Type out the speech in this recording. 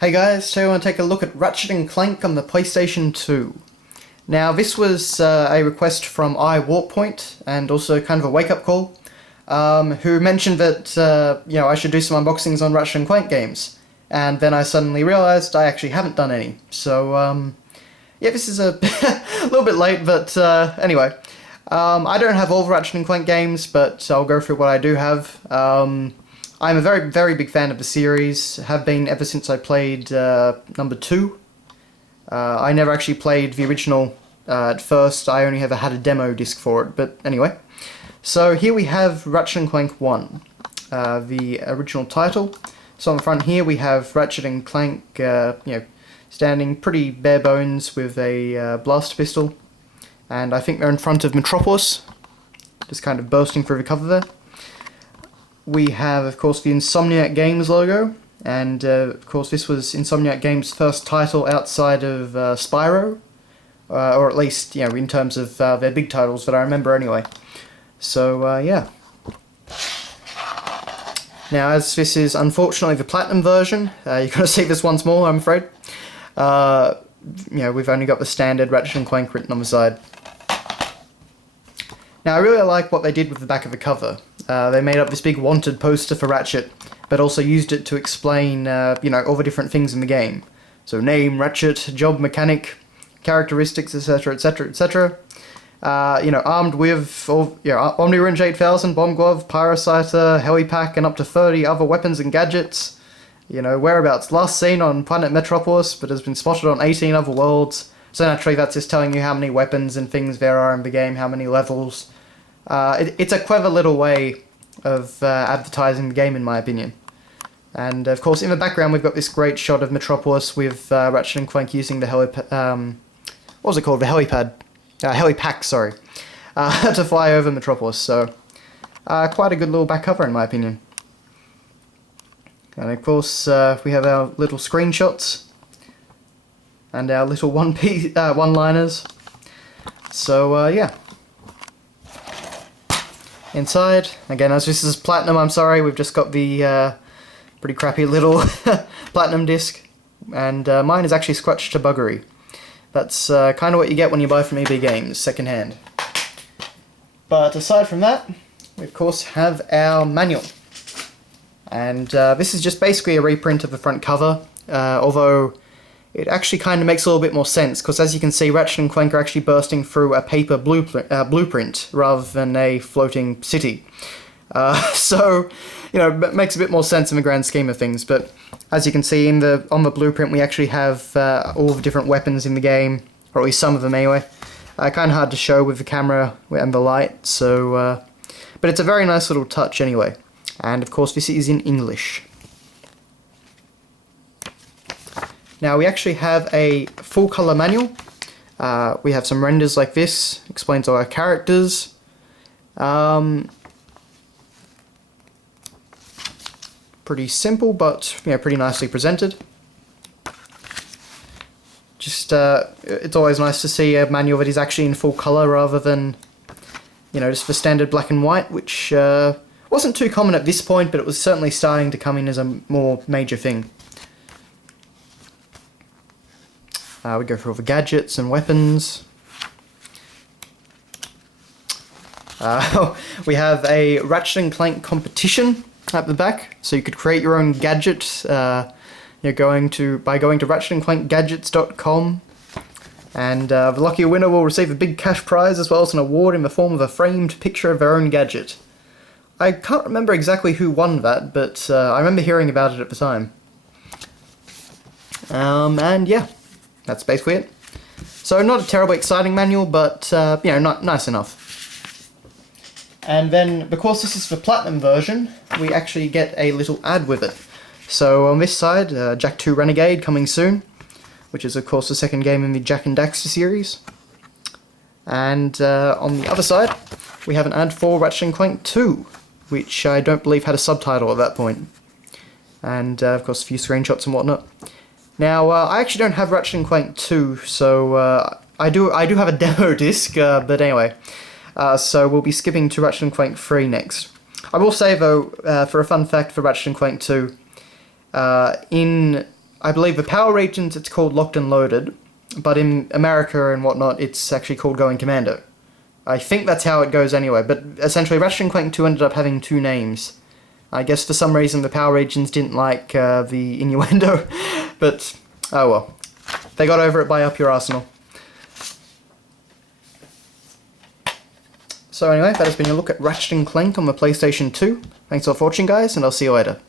Hey guys, today I want to take a look at Ratchet and Clank on the PlayStation 2. Now this was a request from iWarppoint, and also kind of a wake-up call, who mentioned that I should do some unboxings on Ratchet and Clank games, and then I suddenly realised I actually haven't done any. So yeah, this is a little bit late, but anyway, I don't have all the Ratchet and Clank games, but I'll go through what I do have. I'm a very, very big fan of the series, have been ever since I played number 2. I never actually played the original at first, I only ever had a demo disc for it, but anyway. So here we have Ratchet and Clank 1, the original title. So on the front here we have Ratchet and Clank, standing pretty bare bones with a blaster pistol. And I think they're in front of Metropolis, just kind of bursting through the cover there. We have, of course, the Insomniac Games logo, and of course this was Insomniac Games' first title outside of Spyro, or at least, in terms of their big titles that I remember anyway. So, yeah. Now, as this is unfortunately the Platinum version, you're going to see this once more, I'm afraid. We've only got the standard Ratchet and Clank written on the side. Now, I really like what they did with the back of the cover. They made up this big wanted poster for Ratchet, but also used it to explain, all the different things in the game. So name, Ratchet, job mechanic, characteristics, etc., etc., etc. Armed with Omni-Wrench 8000, Bomb Glove, Pyrocyter, Helipack, and up to 30 other weapons and gadgets. Whereabouts. Last seen on planet Metropolis, but has been spotted on 18 other worlds. So naturally that's just telling you how many weapons and things there are in the game, how many levels. It's a clever little way of advertising the game, in my opinion. And of course in the background we've got this great shot of Metropolis with Ratchet and Clank using the what was it called? The helipad. Helipack, sorry. To fly over Metropolis, so quite a good little back cover in my opinion. And of course we have our little screenshots and our little one-liners. So yeah. Inside, again, as this is Platinum, I'm sorry, we've just got the pretty crappy little Platinum disc, and mine is actually scratched to buggery. That's kind of what you get when you buy from EB Games, second hand. But aside from that, we of course have our manual. And this is just basically a reprint of the front cover, although it actually kind of makes a little bit more sense, because as you can see, Ratchet and Clank are actually bursting through a paper blueprint rather than a floating city. So, it makes a bit more sense in the grand scheme of things, but as you can see on the blueprint we actually have all the different weapons in the game, or at least some of them anyway. Kind of hard to show with the camera and the light, so but it's a very nice little touch anyway. And of course this is in English. Now we actually have a full colour manual. We have some renders like this, explains all our characters. Pretty simple, but pretty nicely presented. Just it's always nice to see a manual that is actually in full colour rather than just the standard black and white, which wasn't too common at this point, but it was certainly starting to come in as a more major thing. We go through all the gadgets and weapons. We have a Ratchet and Clank competition at the back, so you could create your own gadget by going to ratchetandclankgadgets.com, and the lucky winner will receive a big cash prize as well as an award in the form of a framed picture of their own gadget. I can't remember exactly who won that, but I remember hearing about it at the time. And yeah. That's basically it. So not a terribly exciting manual, but not nice enough. And then, because this is the Platinum version, we actually get a little ad with it. So on this side, Jak 2 Renegade coming soon, which is of course the second game in the Jak and Daxter series. And on the other side, we have an ad for Ratchet and Clank 2, which I don't believe had a subtitle at that point. And of course a few screenshots and whatnot. Now, I actually don't have Ratchet and Clank 2, so I do have a demo disc, but anyway. So we'll be skipping to Ratchet and Clank 3 next. I will say, though, for a fun fact for Ratchet and Clank 2, in I believe the power regions it's called Locked and Loaded, but in America and whatnot it's actually called Going Commando. I think that's how it goes anyway, but essentially Ratchet and Clank 2 ended up having two names. I guess for some reason the power regions didn't like the innuendo, but oh well. They got over it by up your arsenal. So anyway, that has been a look at Ratchet and Clank on the PlayStation 2. Thanks for watching guys, and I'll see you later.